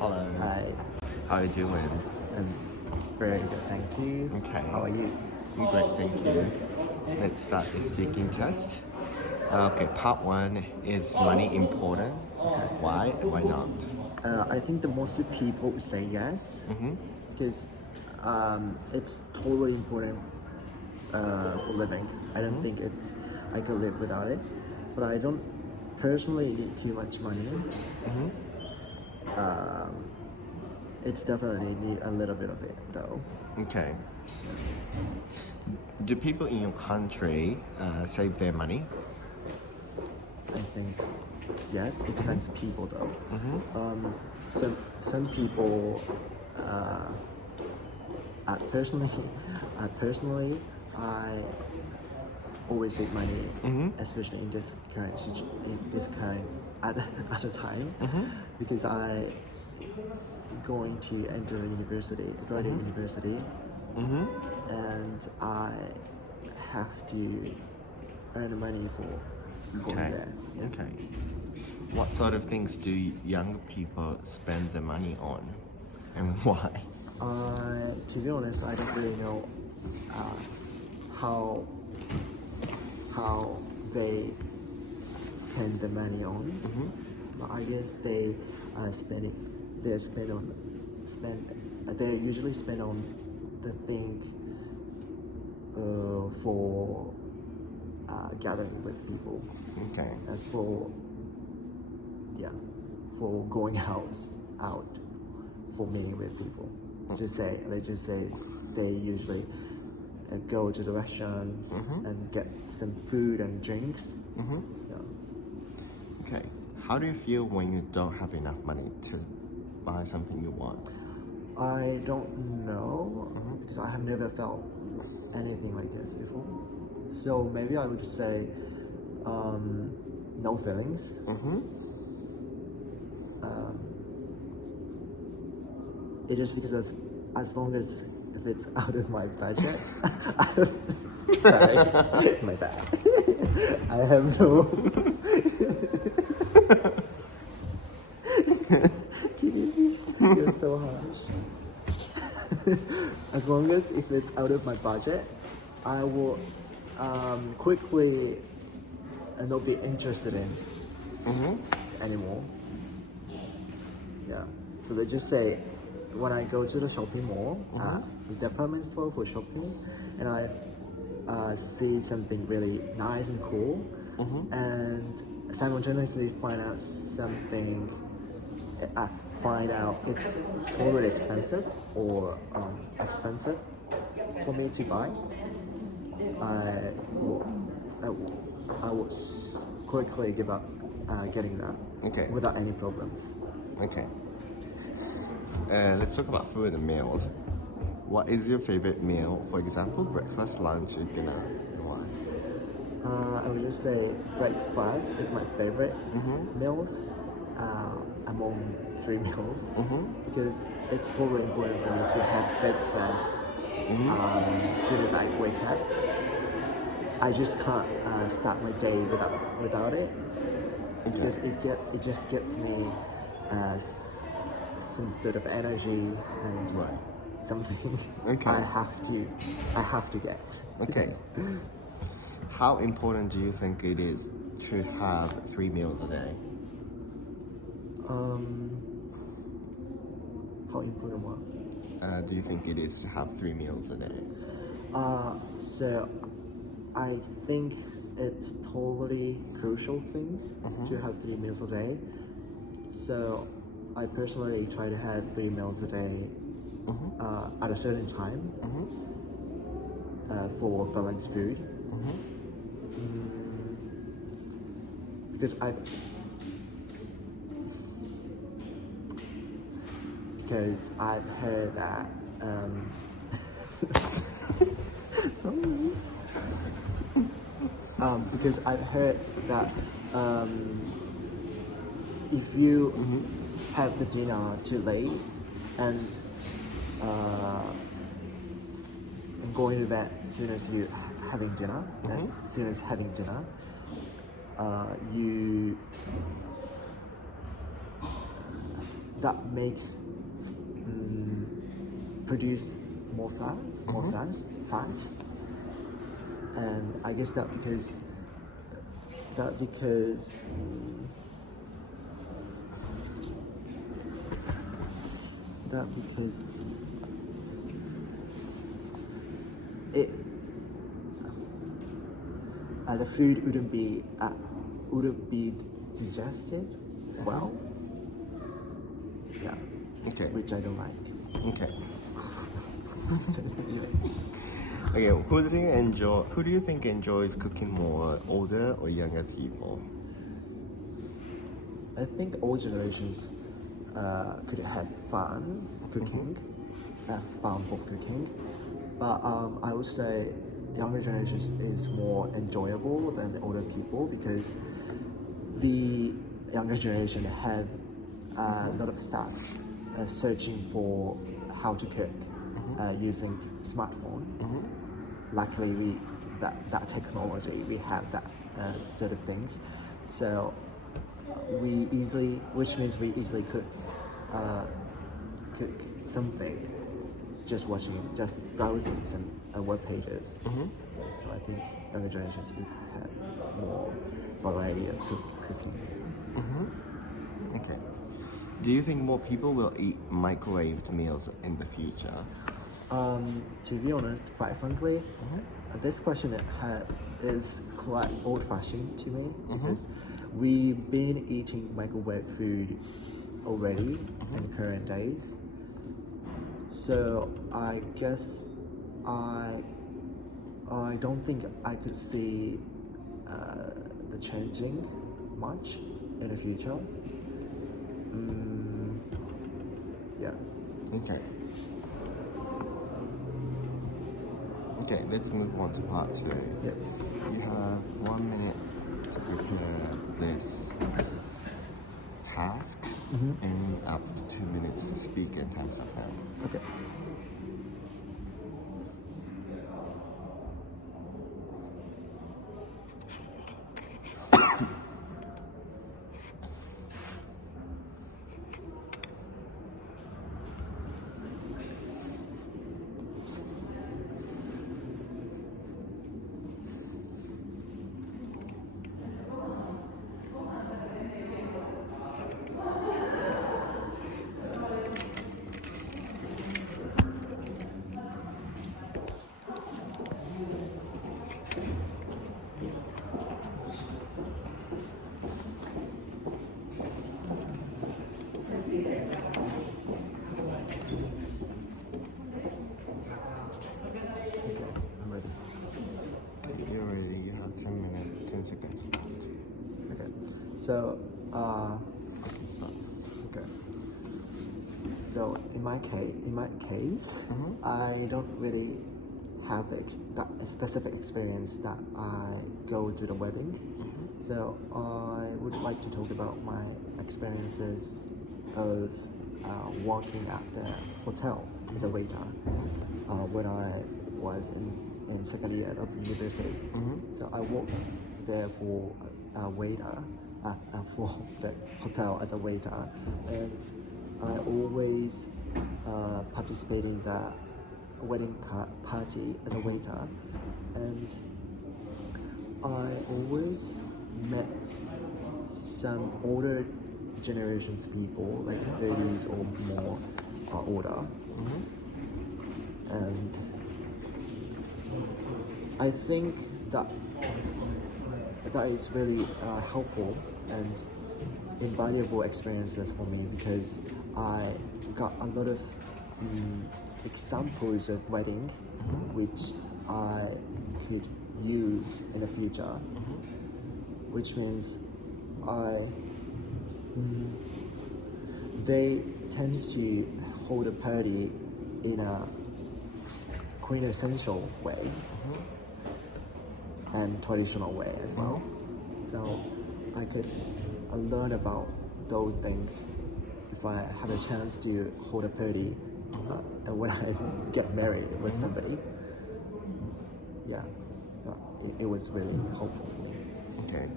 Hello. Hi, How are you doing? I'm very good, thank you. Okay. How are you? I'm great, thank you. Let's start the speaking test. Okay, part one is money important? Okay. Why? Why not? I think the most people say yes because it's totally important for living. I don't think I could live without it, but I don't personally need too much money. It's definitely need a little bit of it though. Okay. Do people in your country save their money? I think yes, it depends people though. Some people, personally, I always save money, especially in this current at a time, because I going to enter a university, graduate university, and I have to earn money for going Okay. there. Yeah. Okay. What sort of things do young people spend their money on, and why? To be honest, I don't really know how they spend the money on, but I guess they spend it. They usually spend on the thing for gathering with people, Okay. and for going out for meeting with people. Let's just say they usually go to the restaurants and get some food and drinks. Yeah. Okay. How do you feel when you don't have enough money to buy something you want? I don't know because I have never felt anything like this before. So maybe I would say no feelings. It's just because as long as if it's out of my budget, sorry, my bad. I have no. You're so harsh. As long as if it's out of my budget, I will quickly not be interested in anymore. Yeah. So they just say when I go to the shopping mall, department store for shopping, and I see something really nice and cool, and simultaneously find out it's totally expensive or expensive for me to buy, I will quickly give up getting that without any problems. Okay. Let's talk about food and meals. What is your favorite meal? For example, breakfast, lunch, or dinner? And why? I would just say breakfast is my favorite meals among 3 meals because it's totally important for me to have breakfast as soon as I wake up. I just can't start my day without it because it just gives me some sort of energy and something I have to get. Okay. How important do you think it is to have 3 meals a day? How important what? Do you think it is to have 3 meals a day? So I think it's totally crucial thing to have 3 meals a day. So I personally try to have 3 meals a day at a certain time for balanced food. Because I've heard that because I've heard that if you have the dinner too late and going to bed as soon as you having dinner, as soon as having dinner, that makes produce more fat, fat, and I guess that because it the food wouldn't be digested well. Yeah. Okay. Which I don't like. Okay. Okay, who do you think enjoys cooking more, older or younger people? I think all generations could have fun cooking, fun for cooking, but I would say younger generations is more enjoyable than older people because the younger generation have a lot of stuff searching for how to cook using smartphone. Luckily, that technology, we have that sort of things, so which means we easily cook something just browsing some web pages. So I think younger generations would have more variety of cooking. Okay. Do you think more people will eat microwaved meals in the future? To be honest, quite frankly, this question is quite old-fashioned to me because we've been eating microwave food already in current days. So I guess I don't think I could see the changing much in the future. Yeah. Okay. Okay, let's move on to part 2. Yep. You have 1 minute to prepare this task and up to 2 minutes to speak and time's up now. Okay. Okay, I'm ready. Okay, you're ready. You have 10 minutes, 10 seconds left. Okay. So, Start. okay. So in my case, I don't really have that specific experience that I go to the wedding. So I would like to talk about my experiences of working at the hotel as a waiter when I was in second year of university. So I worked there for a waiter for the hotel as a waiter, and I always participate in the wedding party as a waiter, and I always met some older generations people, like 30s or more older, and I think that is really helpful and invaluable experiences for me because I got a lot of examples of wedding which I could use in the future, which means they tend to hold a party in a quintessential way and traditional way as well. So I could learn about those things if I have a chance to hold a party and when I get married with somebody. Yeah, it was really helpful for me. Okay.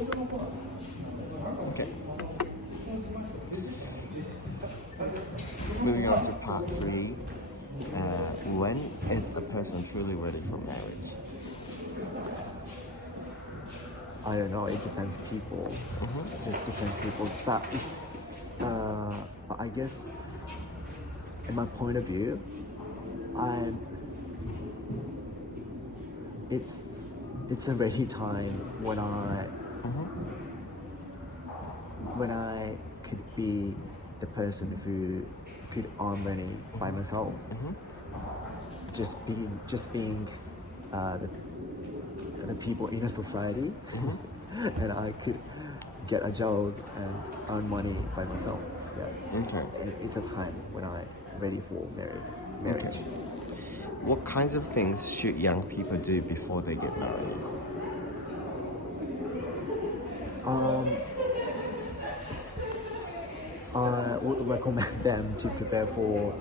Okay. Moving on to part 3. When is a person truly ready for marriage? I don't know. It depends people. It just depends people. But if, but I guess, in my point of view, it's a ready time when I could be the person who could earn money by myself. Just being the people in a society, and I could get a job and earn money by myself. Yeah. Okay. It's a time when I'm ready for marriage. Okay. What kinds of things should young people do before they get married? I would recommend them to prepare for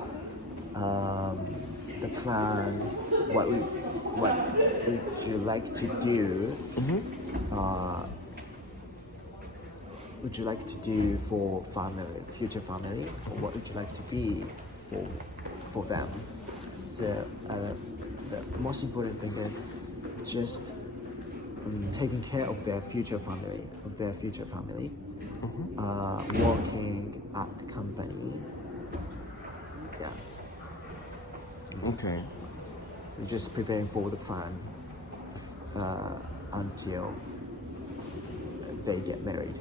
the plan. What would you like to do? Would you like to do for family, future family, or what would you like to be for them? So the most important thing is just taking care of their future family, working at the company. Yeah. Okay. So just preparing for the plan until they get married.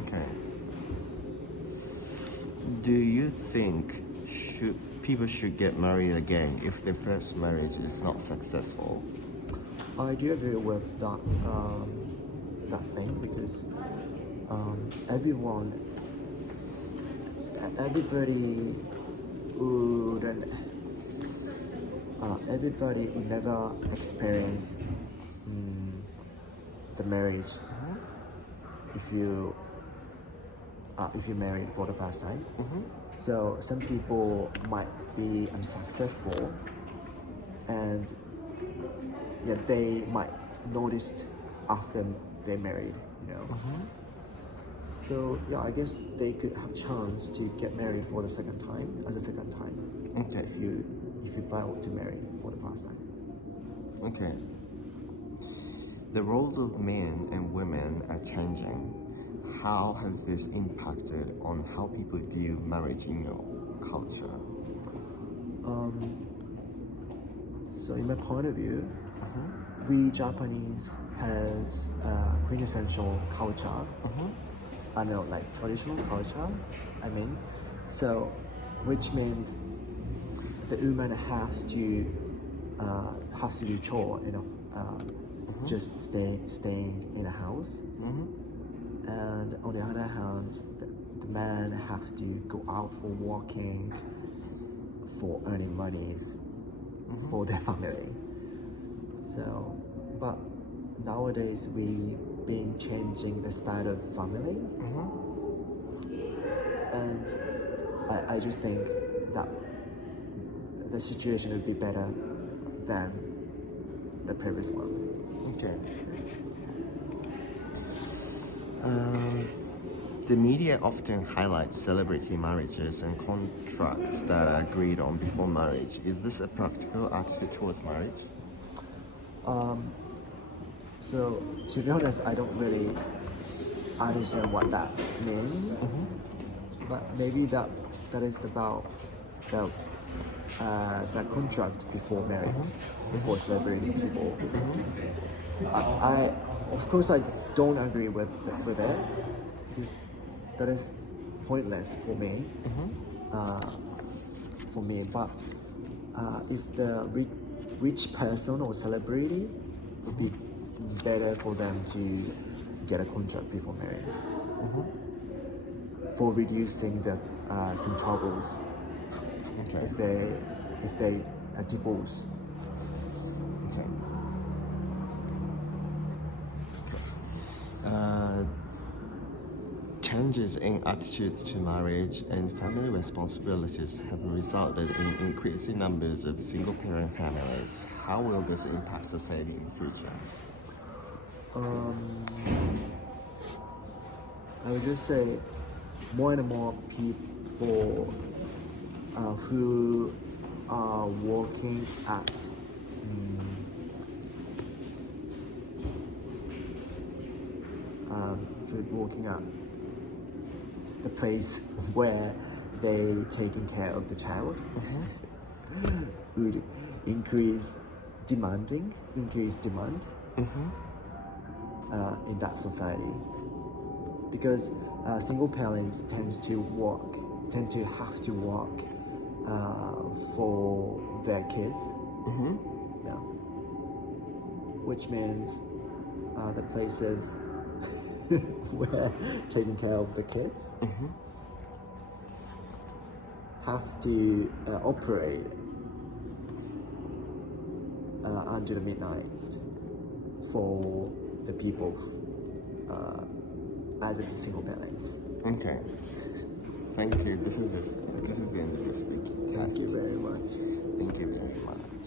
Okay. Do you think people should get married again if their first marriage is not successful? I do agree with that thing because everybody would never experience the marriage if you married for the first time. So some people might be unsuccessful, and they might notice after they married, So I guess they could have chance to get married for the second time. Okay. If you fail to marry for the first time. Okay. The roles of men and women are changing. How has this impacted on how people view marriage in your culture? So in my point of view, we Japanese has a quintessential culture. I know, like traditional culture. So which means the woman has to do chore, just staying in a house. And on the other hand, the man have to go out for working, for earning monies for their family. So, but nowadays we been changing the style of family, and I just think that the situation would be better than the previous one. Okay. The media often highlights celebrity marriages and contracts that are agreed on before marriage. Is this a practical attitude towards marriage? So to be honest, I don't really understand what that means. But maybe that is about the contract before marriage, before celebrating people. I of course I don't agree with it because that is pointless for me. But if the rich person or celebrity, it would be better for them to get a contract before marriage, for reducing the some troubles. Okay. If they divorce. Okay. Changes in attitudes to marriage and family responsibilities have resulted in increasing numbers of single-parent families. How will this impact society in the future? I would just say more and more people who are working at the place where they taking care of the child would increase demand in that society, because single parents tend to have to work for their kids. Yeah. Which means the places where taking care of the kids have to operate until the midnight for the people as a single parents. Okay. Thank you. This is the end of the speaking test. Thank you very much. Thank you very much.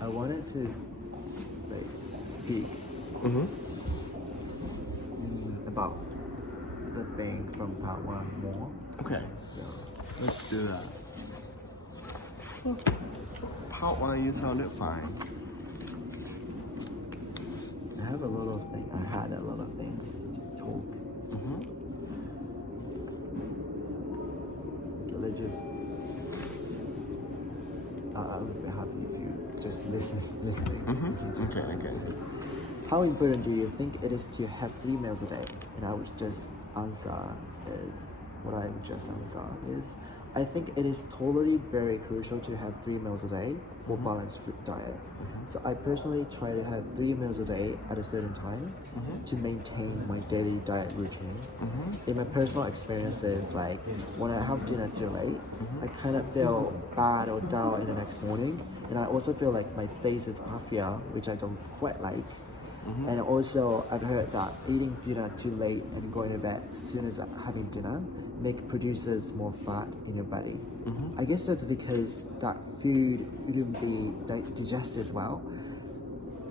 I wanted to speak about the thing from part 1 more. Okay. Yeah. Let's do that. Part 1, you sounded fine. I had a lot of things to talk. Religious. I would be happy if you just listening. Just Okay, listen okay. to it. How important do you think it is to have 3 meals a day? And I would just answer is what I would just answer is I think it is totally very crucial to have 3 meals a day for balanced food diet. So I personally try to have 3 meals a day at a certain time to maintain my daily diet routine. In my personal experiences, like when I have dinner too late, I kind of feel bad or down in the next morning, and I also feel like my face is puffier, which I don't quite like. And also, I've heard that eating dinner too late and going to bed as soon as having dinner produces more fat in your body. I guess that's because that food wouldn't be digested as well.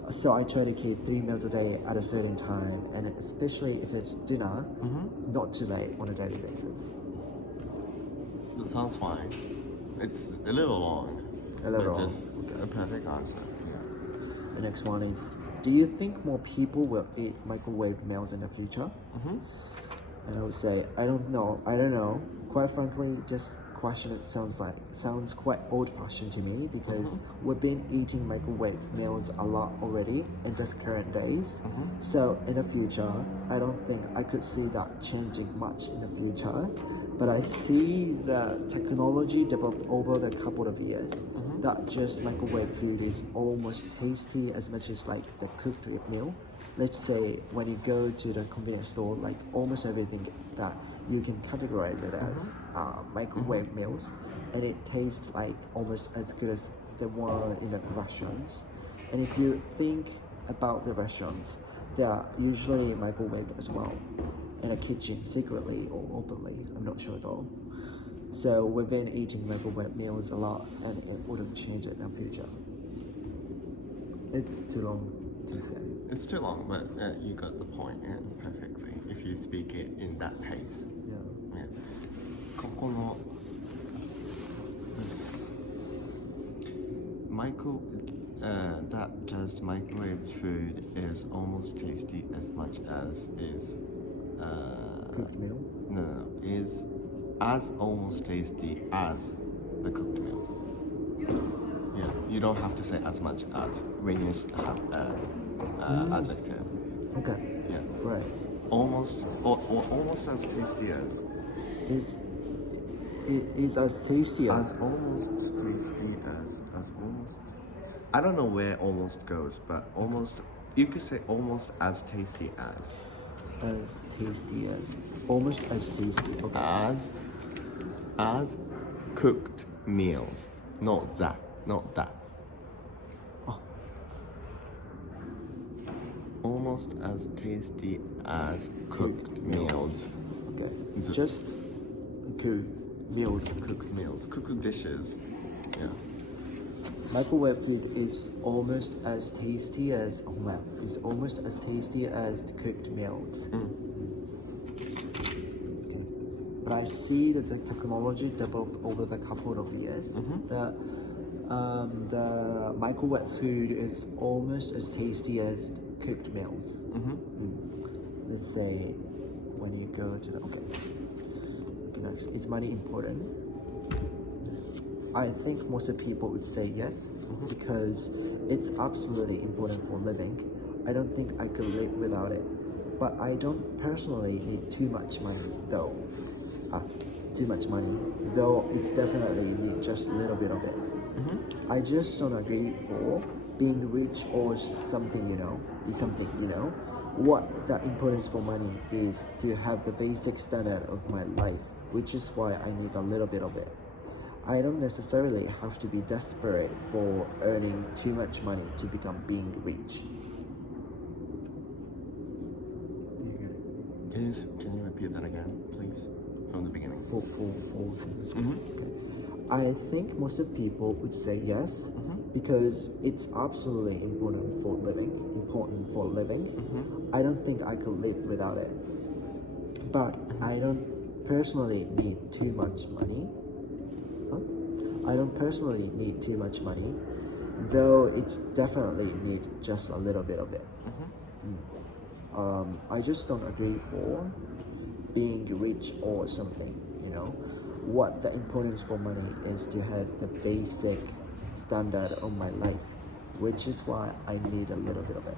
So I try to keep 3 meals a day at a certain time, and especially if it's dinner, not too late on a daily basis. That sounds fine. It's a little long. A little but long. just a perfect answer. The next one is, do you think more people will eat microwave meals in the future? And I would say, I don't know. Quite frankly, this question sounds quite old-fashioned to me, because we've been eating microwave meals a lot already in this current days. So in the future, I don't think I could see that changing much in the future. But I see the technology developed over the couple of years. That just microwave food is almost tasty as much as like the cooked meal. Let's say when you go to the convenience store, like almost everything that you can categorize it as microwave meals, and it tastes like almost as good as the one in the restaurants. And if you think about the restaurants, they are usually microwave as well, in a kitchen secretly or openly. I'm not sure though. So we've been eating microwave meals a lot, and it wouldn't change it in the future. It's too long to say. It's too long, but you got the point perfectly if you speak it in that pace. Yeah. ここのthat just microwave food is almost tasty as much as is Cooked meal? no, is as almost tasty as the cooked meal. Yeah, you don't have to say as much as when you have adjective. Okay. Yeah, Right. almost or almost as tasty as. Is as tasty as. As almost tasty as almost. I don't know where almost goes, but almost. You could say almost as tasty as. As tasty as. Almost as tasty. Okay. As cooked meals, not that. Oh. Almost as tasty as cooked meals. Okay. Z- Just cooked meals. Cooked meals, cooked dishes. Yeah. microwave food is almost as tasty as it's almost as tasty as cooked meals. Okay. But I see that the technology developed over the couple of years. That the microwave food is almost as tasty as cooked meals. Let's say when you go to the next, is money important? I think most of people would say yes, because it's absolutely important for living. I don't think I could live without it. But I don't personally need too much money, though. It's definitely need just a little bit of it. I just don't agree for being rich or something, what the importance for money is to have the basic standard of my life, which is why I need a little bit of it. I don't necessarily have to be desperate for earning too much money to become being rich. Can you repeat that again, please, from the beginning? Full sentences. Okay. I think most of people would say yes, because it's absolutely important for living. I don't think I could live without it. But I don't personally need too much money. Though it's definitely need just a little bit of it. I just don't agree for being rich or something, what the importance for money is to have the basic standard of my life, which is why I need a little bit of it.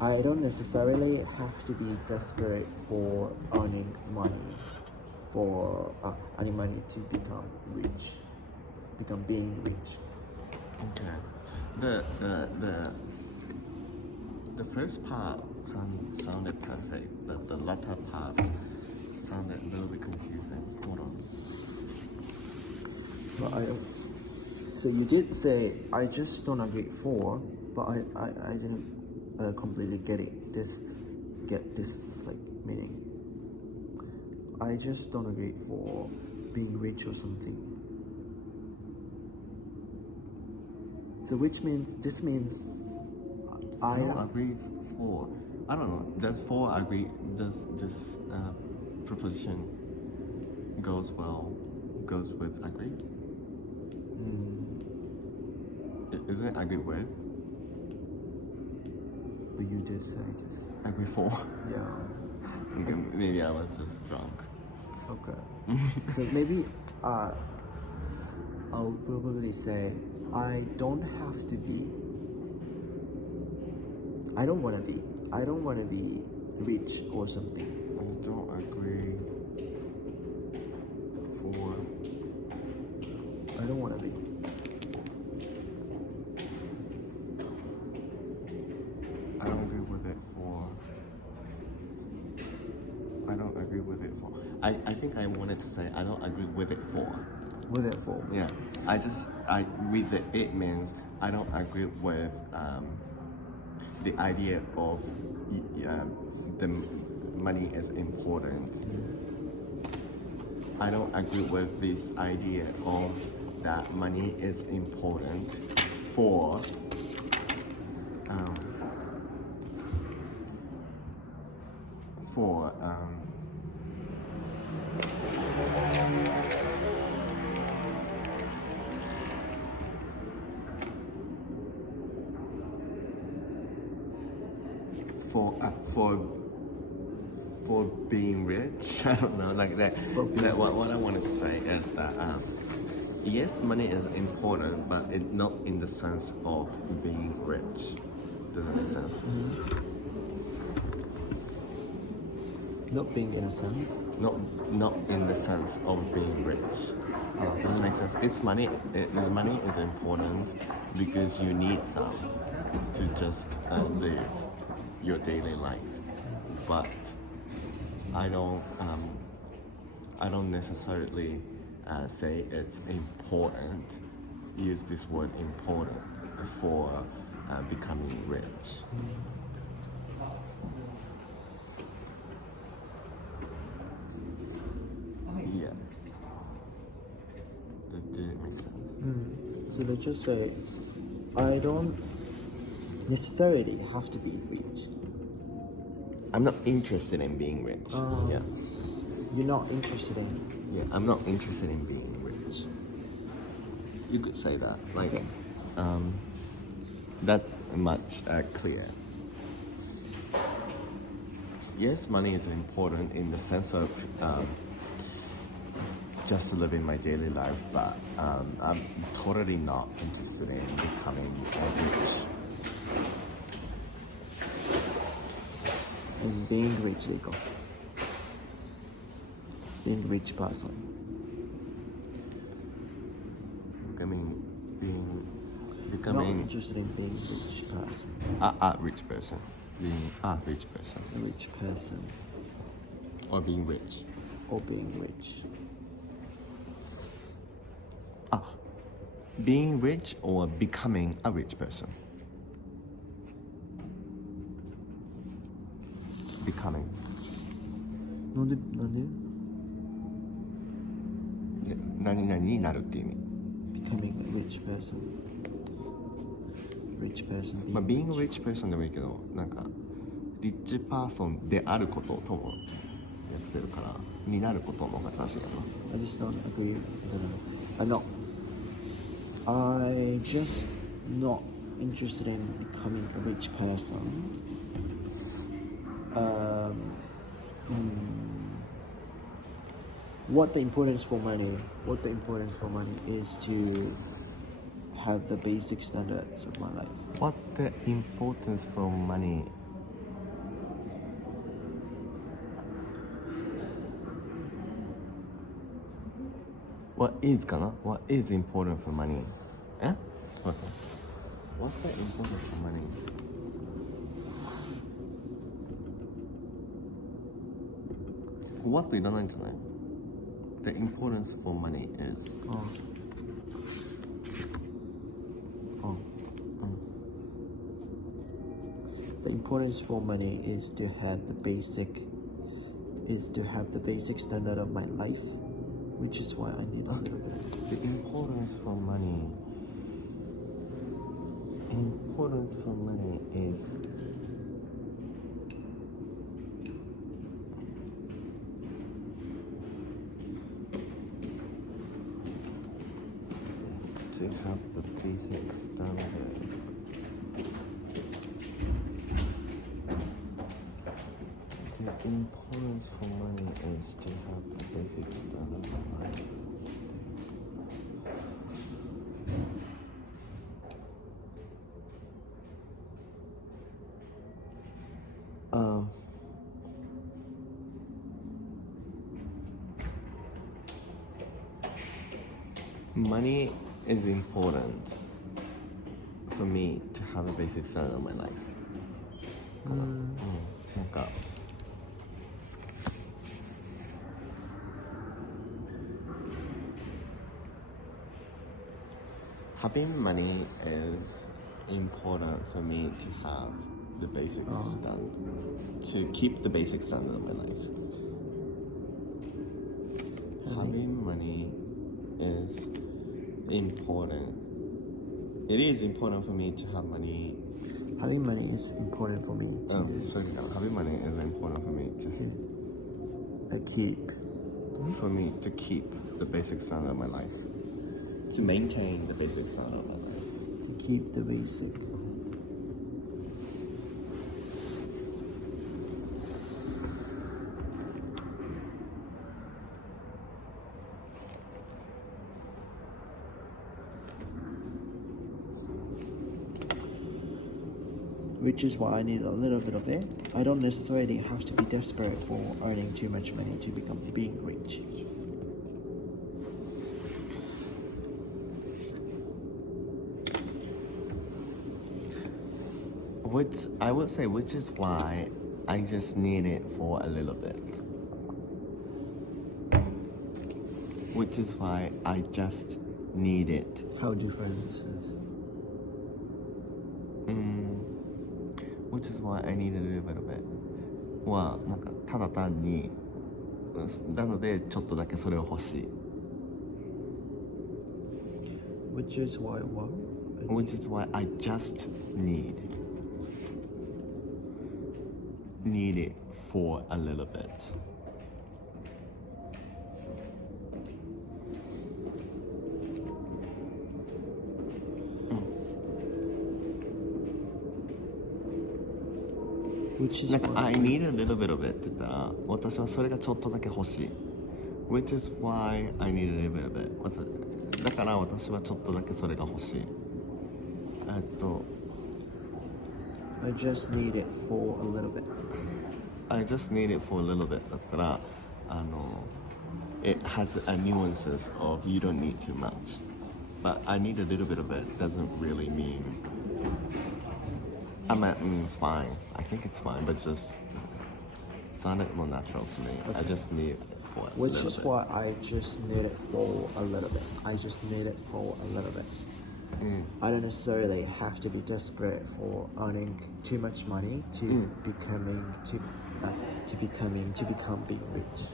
I don't necessarily have to be desperate for earning money to become being rich. Okay. The first part sounded perfect, but the latter part sounded a little bit confusing. Hold on. So you did say I just don't agree for, but I didn't completely get this meaning. I just don't agree for being rich or something. So this means I don't agree for. I don't know. Does for agree? Does this proposition goes with agree? Is it agree with? But you did say this. Agree for. Yeah. Okay, maybe I was just drunk. Okay. So maybe I'll probably say I don't want to be rich or something. I don't agree for. I don't want to be. I don't agree with it for. I don't agree with it for. I think I wanted to say I don't agree with it for. With it for. Yeah. With the it means I don't agree with the idea of the money is important. I don't agree with this idea of that money is important for for being rich. I don't know, like that. What I wanted to say is that yes, money is important, but it not in the sense of being rich. Does that make sense? Not being in a sense. Not in the sense of being rich. Does it make sense? It's money. The money is important because you need some to just live your daily life. But I don't necessarily say it's important. Use this word important for becoming rich. Yeah. would just say I don't necessarily have to be rich. I'm not interested in being rich. Yeah. You're not interested in. Yeah, I'm not interested in being rich. You could say that. Like, Okay. that's much clear. Yes, money is important in the sense of just to live in my daily life, but I'm totally not interested in becoming rich. And being rich, Rico. Being a rich person. Becoming Not interested in being a rich person. a rich person. Being a rich person. A rich person. Or being rich. Or being rich. Being rich or becoming a rich person. Becoming. なんで何々になるっていう意味。 becoming a rich person. Rich person. まあ、being a rich person でもいいけど、なんか、リッチパーソンであることとも訳せるから、になることの方が正しいかな。I just don't agree. I'm just not interested in becoming a rich person. What the importance for money is to have the basic standards of my life. What the importance for money? What is important for money? Eh? What's the important for money? What いらないんじゃない? The importance for money is. The importance for money is to have the basic standard of my life, which is why I need a little bit. The importance for money is to have the basic standard. The importance for money is to have the basic standard of life. Money is important for me to have a basic standard of my life. なんかhaving money is important for me to have the basic standard, to keep the basic standard of my life. Having money is important. It is important for me to have money. Having money is important for me to having money is important for me to keep. For me to keep the basic standard of my life. To maintain the basic standard of my life. To keep the basic. Which is why I need a little bit of it. I don't necessarily have to be desperate for earning too much money to become being rich. Which I would say, which is why I just need it for a little bit. Which is why I just need it. How different is this? Which is why I need a little bit of it. はなんかただ単になのでちょっとだけそれを欲しい。Which is why what? Which is why I just need it for a little bit. Which is なんか why. I need a little bit of it って言ったら私はそれがちょっとだけ欲しい Which is why I need a little bit of it だから私はちょっとだけそれが欲しいI just need it for a little bit. I just need it for a little bit だったらIt has a nuances of you don't need too much But I need a little bit of it doesn't really mean it's fine I think it's fine but just sounded more natural to me I just need it for a Which little is bit why I just need it for a little bit. I just need it for a little bit. I don't necessarily have to be desperate for earning too much money to become being rich.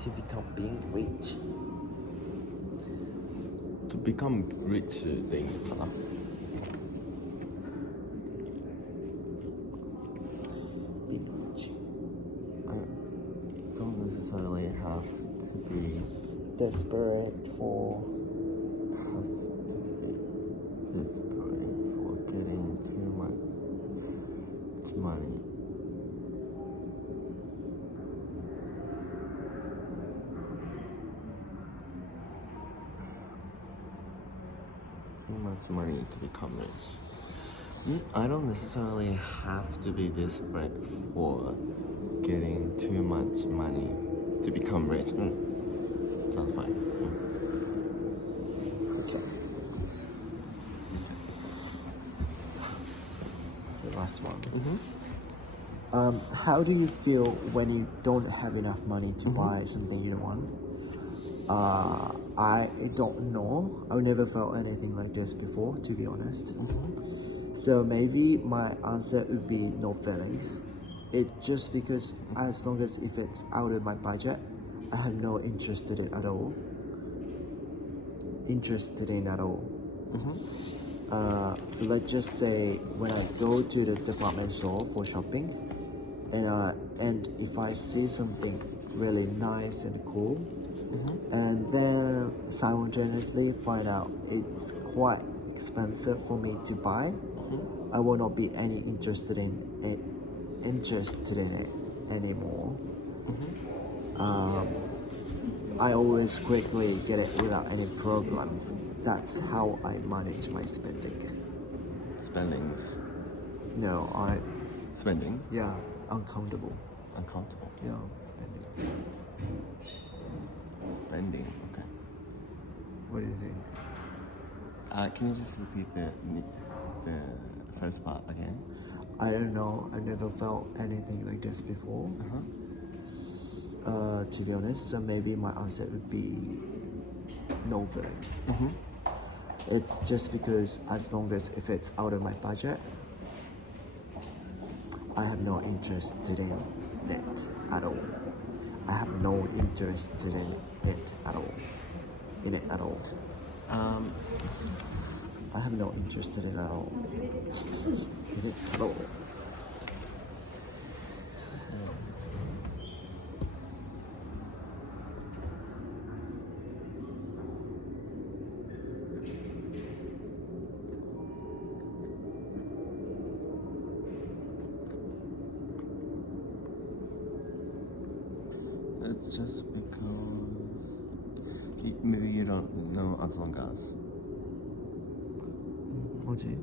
To become being rich. To become rich でいいのかな Being rich. I don't necessarily have to be Desperate for has to be desperate for getting too much money. Too much money to become rich. I don't necessarily have to be desperate for getting too much money to become rich. Sounds fine. okay. So last one. How do you feel when you don't have enough money to buy something you want? I don't know. I've never felt anything like this before, to be honest. So maybe my answer would be no feelings. It just because as long as if it's out of my budget, I have no interest in it at all. So let's just say when I go to the department store for shopping, and if I see something really nice and cool, and then simultaneously find out it's quite expensive for me to buy, I will not be any interested in it anymore. I always quickly get it without any problems. That's how I manage my spending. Spendings. No, Spending? uncomfortable. Uncomfortable. Yeah, spending. Spending, okay. What do you think? Can you just repeat the first part again? I don't know. I never felt anything like this before. To be honest, so maybe my answer would be no feelings. It's just because as long as if it's out of my budget, I have no interest in it at all. I have no interest in it at all. I have no interest in it at all. In it at all. It's just because maybe you don't know as long as. 뭐지?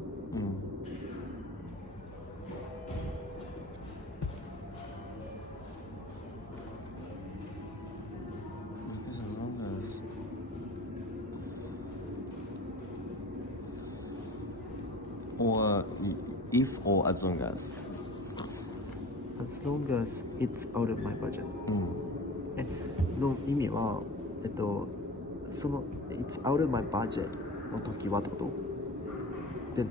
Because as long as or if or as long as. As long as it's out of my budget. の意味はその It's out of my budget の時はってことで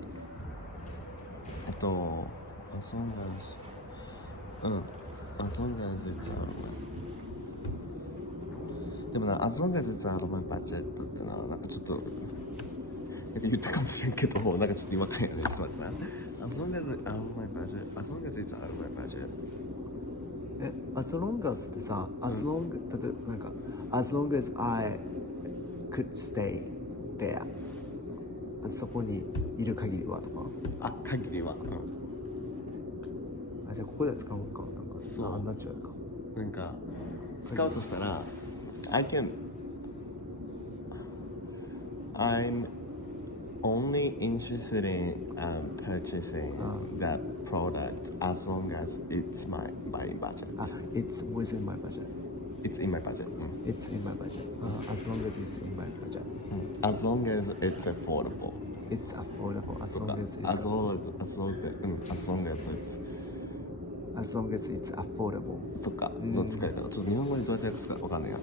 as long as as long as it's out of my でもな、as long as it's out of my budget ってな、なんかちょっと言ったかもしれんけど、なんかちょっと今からやね、ちょっと待ってな。as long as it's out of my budget, as long as it's out of my budget. as long as ってさ、as long 例えばなんか as long as I could stay there そこにいる限りはとか。あ、限りは。あ、じゃあここで使おうか。なんかそうアンナチュラルか。なんか使うとしたら I'm only interested in purchasing that product as long as it's my buying budget. It's within my budget. It's in my budget. It's in my budget. As long as it's in my budget. As long as it's affordable. It's affordable. As long as it's as long as it's as long as it's affordable. そっか、の使い方。ちょっと日本語にどうやって訳すかわかんないや。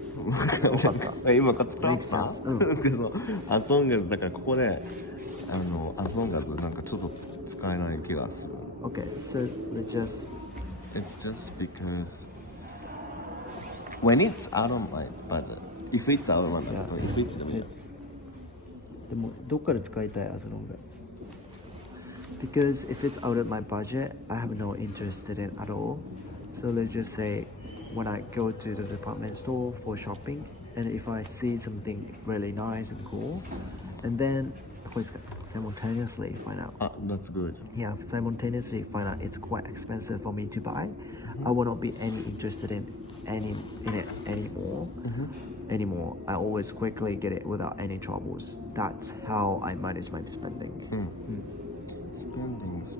分かった。今から使ってた。けど、as long as だからここでas long as なんかちょっと使えない気がする。Okay, so it's just because when it's out of my budget, if it's out of my budget, if it's でもどっから使いたい as long as? Because if it's out of my budget, I have no interest in it at all. So let's just say when I go to the department store for shopping, and if I see something really nice and cool, and then simultaneously find out. That's good. Yeah, simultaneously find out it's quite expensive for me to buy. I will not be interested in it anymore. I always quickly get it without any troubles. That's how I manage my spending. Spendings.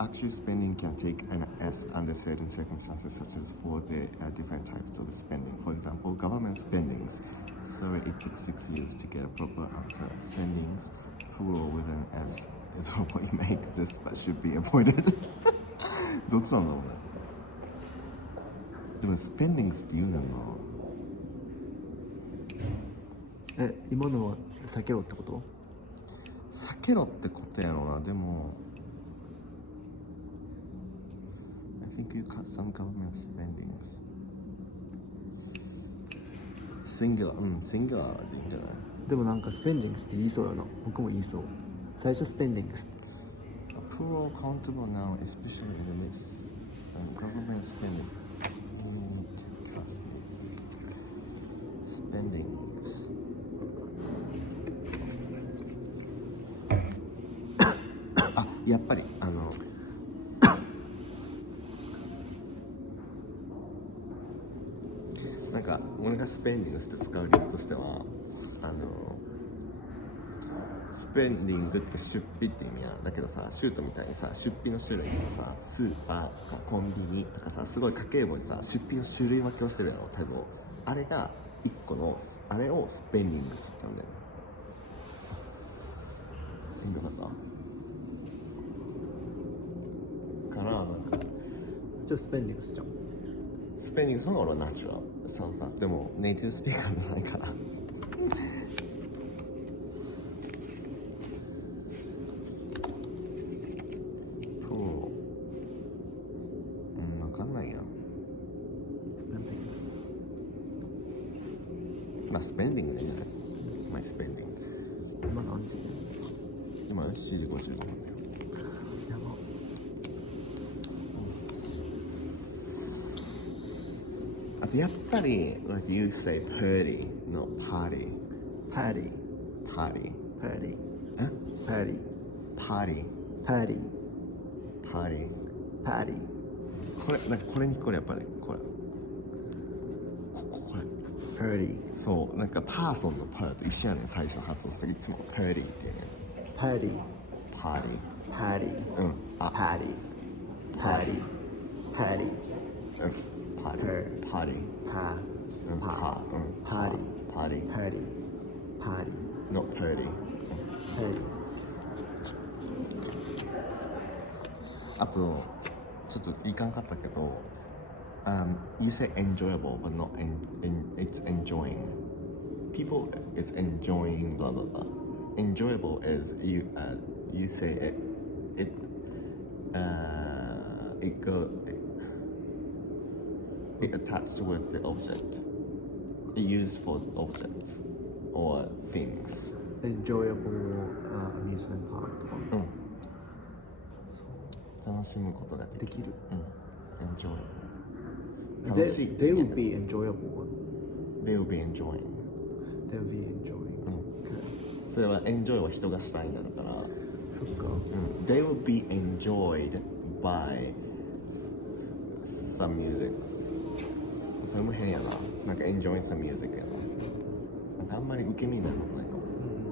Actual spending can take an S under certain circumstances, such as for the different types of spending. For example, government spendings. So it took 6 years to get a proper answer. Spendings, plural with an S, is what you may exist but should be avoided. どっちなんだろうね。でも spendings って言うねんな。今のは避けろってこと？避けろってことやろうな。でもI think you cut some government spendings. Singular でいいんじゃない？でもなんか spendings って言いそうよな。僕も言いそう。最初 spendings。Plural countable now, especially in the list. Government spending. Spendings. あ、やっぱりなんか俺がスペンディングスって使う理由としてはスペンディングって出費って意味やだけどさ、シュートみたいにさ出費の種類もさスーパーとかコンビニとかさすごい家計簿にさ出費の種類分けをしてるの多分あれが一個のあれをスペンディングスって呼んでる。いいのかったからなんかじゃあ spendings じゃん。スペンディングスの方が俺はナチュラルさでもネイティブスピーカーじゃないから分かんないやん。まあスペンディングでいいんじゃない？まあスペンディング。今何時？今7時55分だよ。やば。あとやっぱり like you say party no party party party party え party party party party party これなんかこれにこれやっぱりこれこれ party そうなんかパーソンのパーと一緒やねん最初発音するといつも party って言うねん party party party うんあ party party party うん party party パうんパーうん party party party party no party party あとちょっといかんかったけどyou say enjoyable but not it's enjoying people is enjoying blah blah blah enjoyable is you say it attached with the object. It used for objects or things. Enjoyable amusement park とか楽しむことができる。できる。enjoy. They would be enjoyable. They will be enjoying. They would be enjoying. Okay. それは enjoy は人がしたいになるから、そっか。They will be enjoyed by some music. それも変やな。なんか enjoy some music やな。なんかあんまり受け身になることないかも。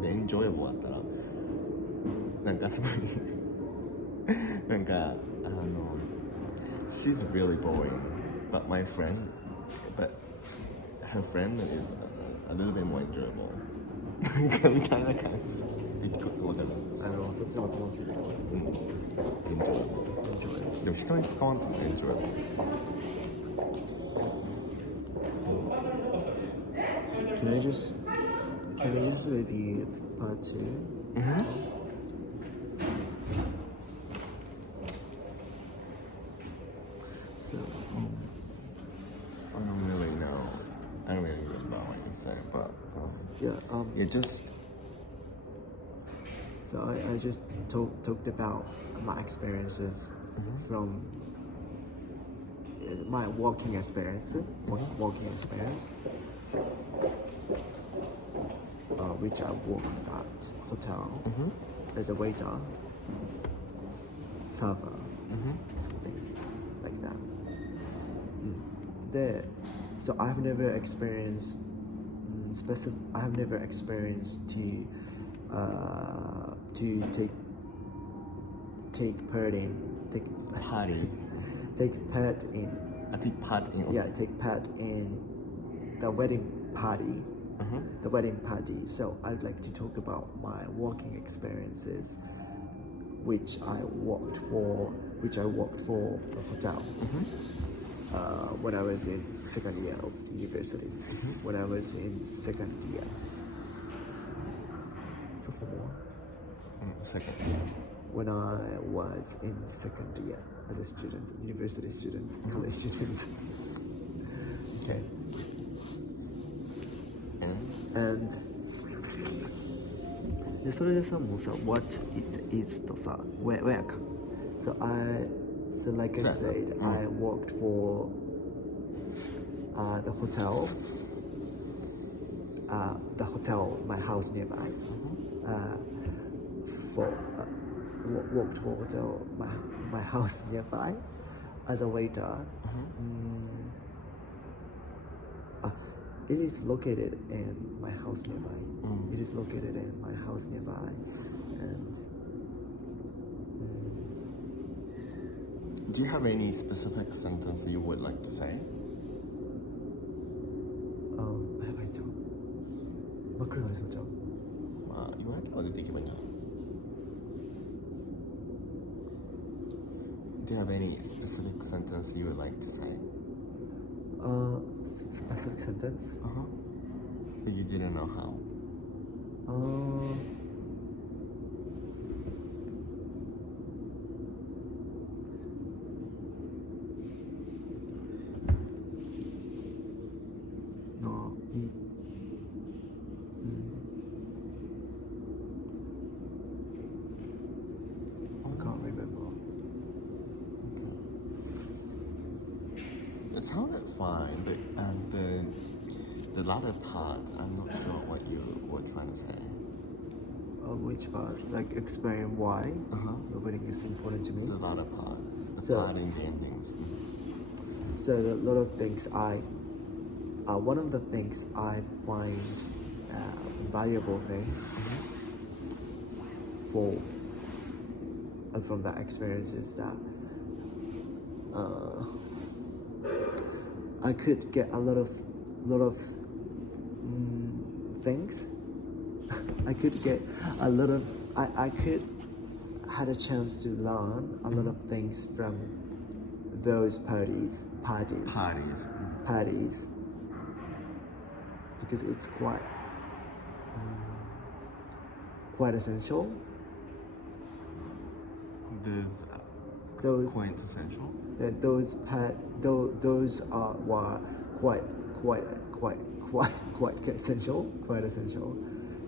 で enjoyable だったら、なんかすごいなんかshe's really boring, but her friend is a little bit more enjoyable. なんかみたいな感じ。わかる？そっちの方が楽しいけど。enjoyable。でも人に使わんとも enjoyable。Can I just review part 2? So, I don't really know. I don't really remember what you said, but yeah, just so I just talked about my experiences from my working experiences, which I worked at hotel as a waiter, server, something like that. So I've never experienced to take part in the wedding party. The wedding party. So I'd like to talk about my working experiences, which I worked for the hotel. When I was in second year of the university. When I was in second year. Sophomore. second. When I was in second year as a student, university student, college student. Okay. And でそれでさもうさ what it is とさ where か so like I said I worked for the hotel my house nearby worked for hotel my house nearby as a waiter. It is located in my house nearby. It is located in my house nearby, and do you have any specific sentence you would like to say? やばいじゃん。真っ暗になりそうじゃん。まあ言われたら出ていけばいいな。Do you have any specific sentence you would like to say? Specific sentence? But you didn't know how. No. I can't remember. It sounded fine, but the latter part, I'm not sure what you were trying to say. Which part? Like explain why the wedding is important to me. The latter part, the So- part in the endings. So a lot of things one of the things I find valuable thing from that experience is that I could get a lot of things. I could get a lot of I could had a chance to learn a lot of things from those parties because it's quite essential. those Quintessential. those were quite essential. Quite essential.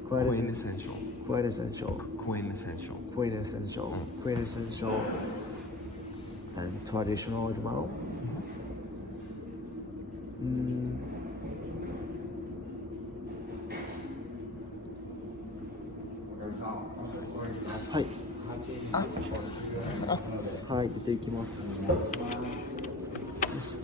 Quintessential. Quite essential. Quintessential. Quintessential. Quintessential. And traditional as well. Hi. はい、出ていきます。よし